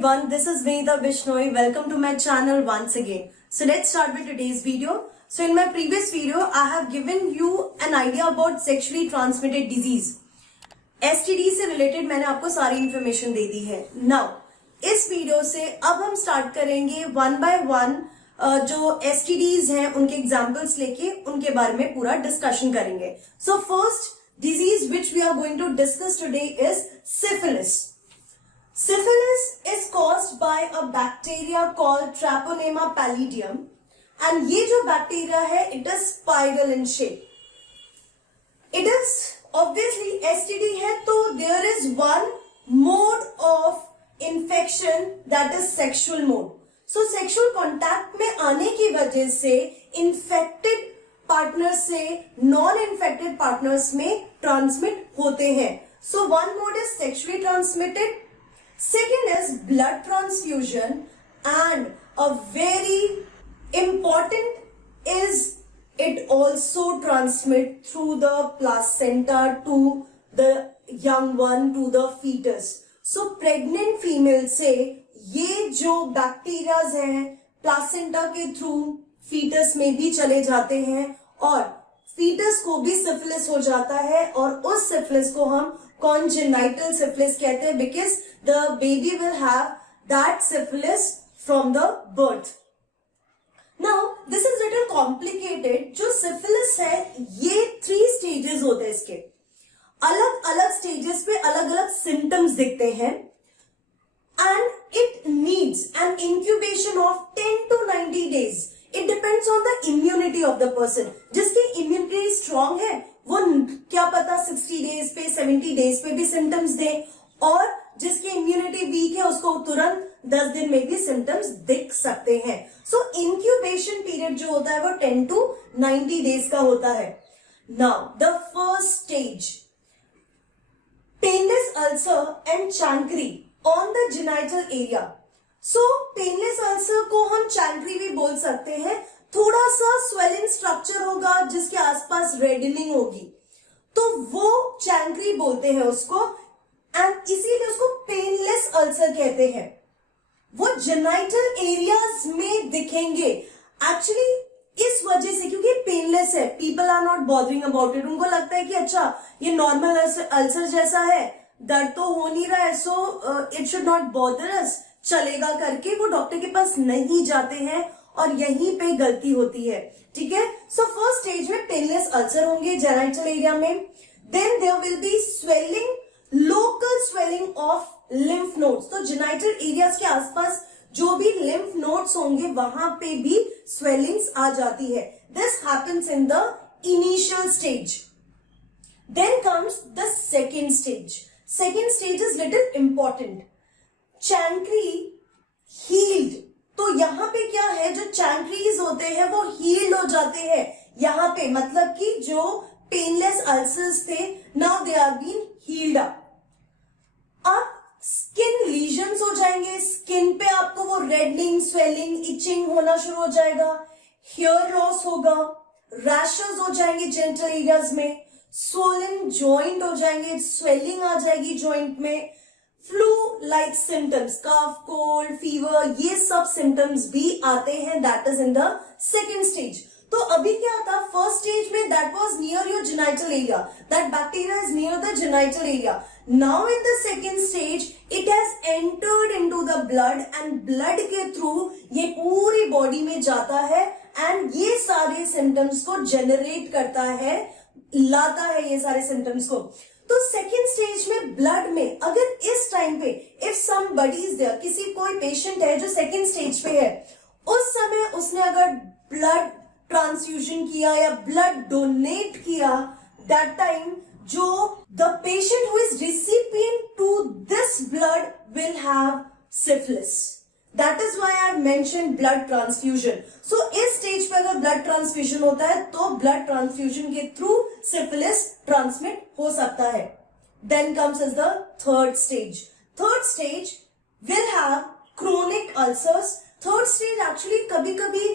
everyone, this is Vinita Bishnoi. Welcome to my channel once again. So let's start with today's video. So in my previous video, I have given you an idea about sexually transmitted disease. STD से related मैंने आपको सारी information दे दी है. Now, इस video से अब हम start करेंगे one by one जो STDs हैं उनके examples लेके उनके बारे में पूरा discussion करेंगे. So first disease which we are going to discuss today is syphilis. Syphilis is caused by a bacteria called Treponema pallidum and ये जो bacteria है it is spiral in shape. It is obviously STD है तो there is one mode of infection that is sexual mode. So sexual contact में आने की वजह से infected partners से non-infected partners में transmit होते हैं. So one mode is sexually transmitted. Second is blood transfusion, and a very important is it also transmit through the placenta to the young one, to the fetus. So pregnant female से ये जो bacterias हैं placenta के through fetus में भी चले जाते हैं और fetus को भी syphilis हो जाता है और उस syphilis को हम congenital syphilis कहते हैं because the baby will have that syphilis from the birth. Now this is little complicated. जो syphilis है ये 3 stages होते हैं इसके. अलग अलग stages पे अलग अलग symptoms दिखते हैं and it needs an incubation of 10 to 90 days. It depends on the immunity of the person. जिसकी immunity strong है वो क्या पता 60 days पे 70 days पे भी symptoms दे और जिसकी immunity weak है उसको तुरंत 10 दिन में भी symptoms दिख सकते हैं. So incubation period जो होता है वो 10 to 90 days का होता है. Now the first stage, painless ulcer and chancre on the genital area. So painless ulcer को हम chancre भी बोल सकते हैं. थोड़ा सा swelling structure होगा जिसके आसपास reddening होगी तो वो chancre बोलते हैं उसको and इसीलिए उसको painless ulcer कहते हैं. वो genital areas में दिखेंगे actually इस वजह से क्योंकि painless है. People are not bothering about it. उनको लगता है कि अच्छा ये normal ulcer जैसा है दर्द तो हो नहीं रहा है so it should not bother us, चलेगा करके वो डॉक्टर के पास नहीं जाते हैं और यहीं पे गलती होती है. ठीक है. सो फर्स्ट स्टेज में पेनलेस अल्सर होंगे जेनाइटल एरिया में. Then there will be swelling, local swelling of lymph nodes. तो जेनाइटल एरियाज के आसपास जो भी लिम्फ नोड्स होंगे वहां पे भी स्वेलिंग्स आ जाती है. This happens in the initial stage. Then comes the second stage. Second stage is little important. chancre healed. तो यहाँ पे क्या है जो chancres होते हैं वो healed हो जाते हैं. यहाँ पे मतलब कि जो painless ulcers थे now they are being healed up. अब skin lesions हो जाएंगे. skin पे आपको वो reddening, swelling, itching होना शुरू हो जाएगा. hair loss होगा. rashes हो जाएंगे genital areas में. swollen joint हो जाएंगे. swelling आ जाएगी joint में. फ्लू लाइक सिम्टम्स, कफ, कोल्ड, फीवर, ये सब सिम्टम्स भी आते हैं. That is in the second stage. तो अभी क्या था फर्स्ट स्टेज में that was near your genital area, that bacteria is near the genital area. Now in the second stage it has entered into the blood and blood के through ये पूरी body में जाता है एंड ये सारे symptoms को जनरेट करता है, लाता है ये सारे सिम्टम्स को. तो सेकेंड स्टेज में ब्लड में अगर इस टाइम पे इफ समबडी इज देयर, किसी कोई पेशेंट है जो सेकेंड स्टेज पे है, उस समय उसने अगर ब्लड ट्रांसफ्यूजन किया या ब्लड डोनेट किया, दैट टाइम जो the patient who is recipient to this blood will have syphilis. That is why I have mentioned blood transfusion. So इस स्टेज पे अगर ब्लड ट्रांसफ्यूजन होता है तो ब्लड ट्रांसफ्यूजन के थ्रू सिफिलिस ट्रांसमिट हो सकता है. Then comes is the third stage. Third stage will have chronic ulcers. Third stage actually कभी कभी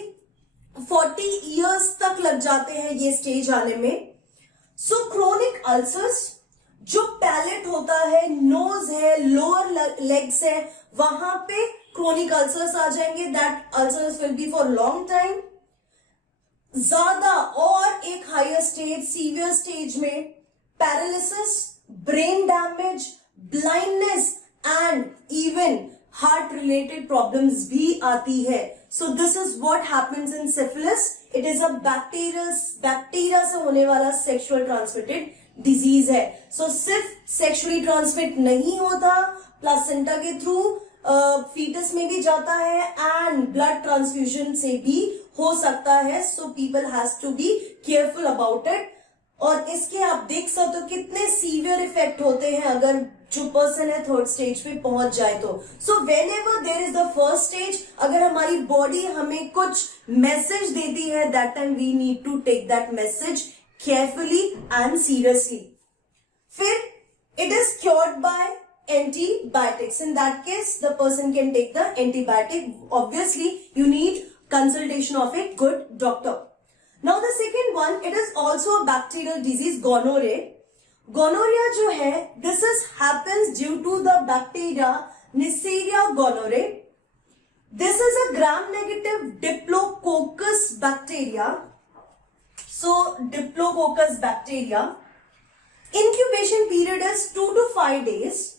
40 इयर्स तक लग जाते हैं ये स्टेज आने में. सो क्रोनिक अल्सर्स जो पैलेट होता है, नोज है, लोअर लेग्स है, वहां पे क्रोनिक अल्सर्स आ जाएंगे, that ulcers will be for long time. ज्यादा और एक हायर स्टेज, सीवियर स्टेज में paralysis, brain damage, blindness and even heart related problems भी आती है। So this is what happens in syphilis. It is a bacteria से होने वाला सेक्सुअल ट्रांसमिटेड डिजीज है। सो सिर्फ सेक्सुअली ट्रांसमिट नहीं होता, प्लासेंटा के थ्रू फीटस में भी जाता है एंड ब्लड ट्रांसफ्यूजन से भी हो सकता है। So people has to be careful about it. और इसके आप देख सकते हो कितने सीवियर इफेक्ट होते हैं अगर जो पर्सन है थर्ड स्टेज पे पहुंच जाए तो। So whenever there is the first stage, अगर हमारी बॉडी हमें कुछ मैसेज देती है, that time we need to take that message carefully and seriously. फिर it is cured by antibiotics. In that case, the person can take the antibiotic. Obviously, you need consultation of a good doctor. Now, the second one, it is also a bacterial disease, gonorrhea. Gonorrhea जो है, this is happens due to the bacteria Neisseria gonorrhoeae. This is a gram-negative Diplococcus bacteria. So, Diplococcus bacteria. Incubation period is 2 to 5 days.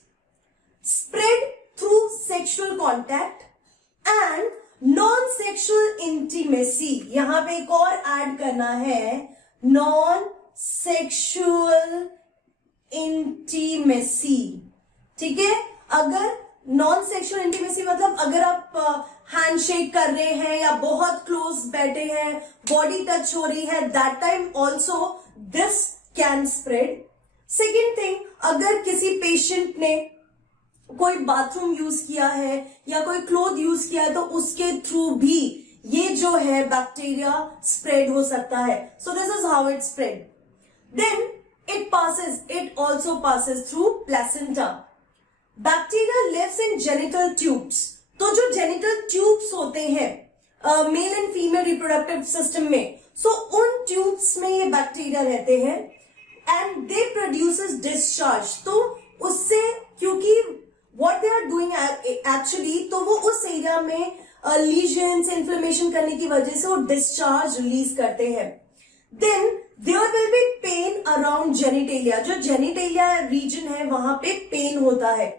Spread through sexual contact and non-sexual intimacy. यहाँ पे एक और add करना है, non-sexual intimacy. ठीक है, अगर non-sexual intimacy मतलब अगर आप हैंडशेक कर रहे हैं या बहुत क्लोज बैठे हैं, बॉडी टच हो रही है, that time also this can spread. Second thing, अगर किसी पेशेंट ने कोई बाथरूम यूज किया है या कोई क्लोथ यूज किया है तो उसके थ्रू भी ये जो है बैक्टीरिया स्प्रेड हो सकता है. So this is how it spread. Then it also passes through placenta. Bacteria lives in genital tubes. तो जो जेनिटल ट्यूब्स होते हैं male and female reproductive system में, सो उन ट्यूब्स में ये बैक्टीरिया रहते हैं एंड दे प्रोड्यूसेस डिस्चार्ज. तो उससे, क्योंकि what they are doing actually, तो वो उस एरिया में लीजन्स, इन्फ्लेमेशन करने की वजह से वो डिस्चार्ज रिलीज करते हैं. Then there will be pain around genitalia. जो जेनिटेलिया रीजन है वहां पे पेन होता है.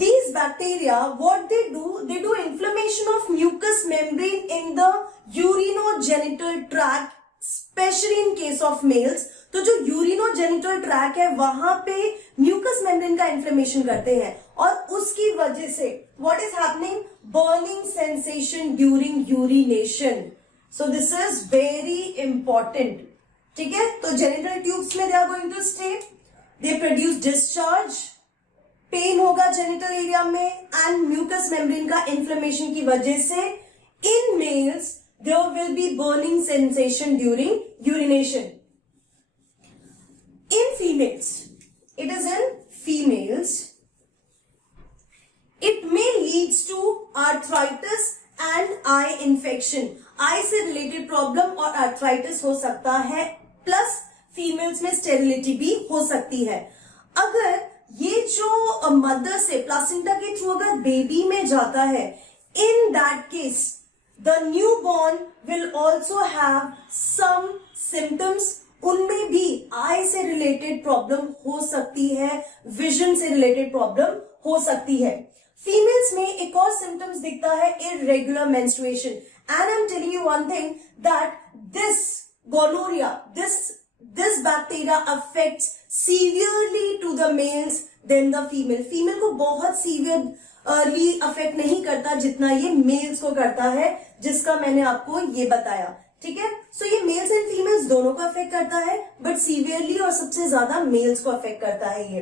These bacteria, what they do inflammation of mucous membrane in the urinogenital tract, especially in case of males. तो जो यूरिनोजेनिटल ट्रैक है वहां पे म्यूकस मेम्ब्रेन का इन्फ्लेमेशन करते हैं और उसकी वजह से what is happening, burning sensation during urination. So this is very important. ठीक है, तो जेनिटल ट्यूब्स में they are going to stay, they produce discharge, pain होगा जेनिटल एरिया में एंड म्यूकस मेम्ब्रेन का इन्फ्लेमेशन की वजह से in males there will be burning sensation during urination. In females, it is in females, it may leads to arthritis and eye infection. Eye से related problem और arthritis हो सकता है, plus females में sterility भी हो सकती है. अगर ये जो मदर से प्लासेंटा के थ्रू अगर बेबी में जाता है, in that case the newborn will also have some symptoms. उनमें भी आई से रिलेटेड प्रॉब्लम हो सकती है, विजन से रिलेटेड प्रॉब्लम हो सकती है. फीमेल्स में एक और सिम्टम्स दिखता है, irregular menstruation. And I am telling you one thing that this gonorrhoea, this bacteria affects severely to the males than the female. Female को बहुत सीवियरली अफेक्ट नहीं करता जितना ये मेल्स को करता है, जिसका मैंने आपको ये बताया. ठीक है, सो ये मेल्स एंड फीमेल्स दोनों को अफेक्ट करता है, बट सीवियरली और सबसे ज्यादा मेल्स को अफेक्ट करता है ये.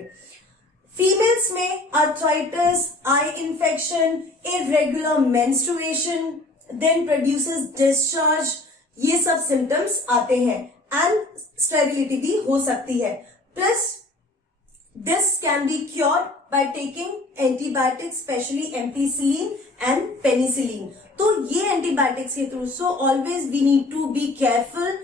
फीमेल्स में arthritis, eye infection, irregular menstruation, then produces discharge, ये सब सिम्टम्स आते हैं एंड स्टेरिलिटी भी हो सकती है. Plus this can be cured by taking antibiotics, especially ampicillin and penicillin. तो ये एंटीबायोटिक्स के through, so always we need to be careful.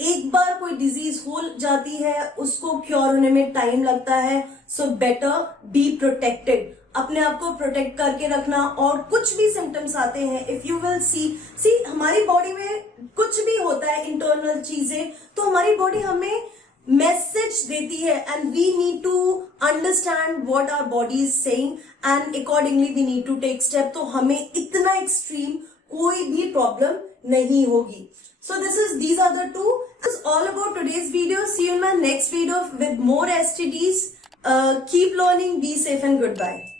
एक बार कोई डिजीज हो जाती है, उसको क्योर होने में टाइम लगता है, सो बेटर बी प्रोटेक्टेड. अपने आप को प्रोटेक्ट करके रखना। और कुछ भी सिम्टम्स आते हैं, इफ यू विल सी हमारी बॉडी में कुछ भी होता है इंटरनल चीजें, तो हमारी बॉडी हमें मैसेज देती है and we need to understand what our body is saying and accordingly we need to take step. तो हमें इतना एक्सट्रीम कोई भी प्रॉब्लम नहीं होगी। So these are the two. This is all about today's video. See you in my next video with more STDs. Keep learning, be safe and goodbye.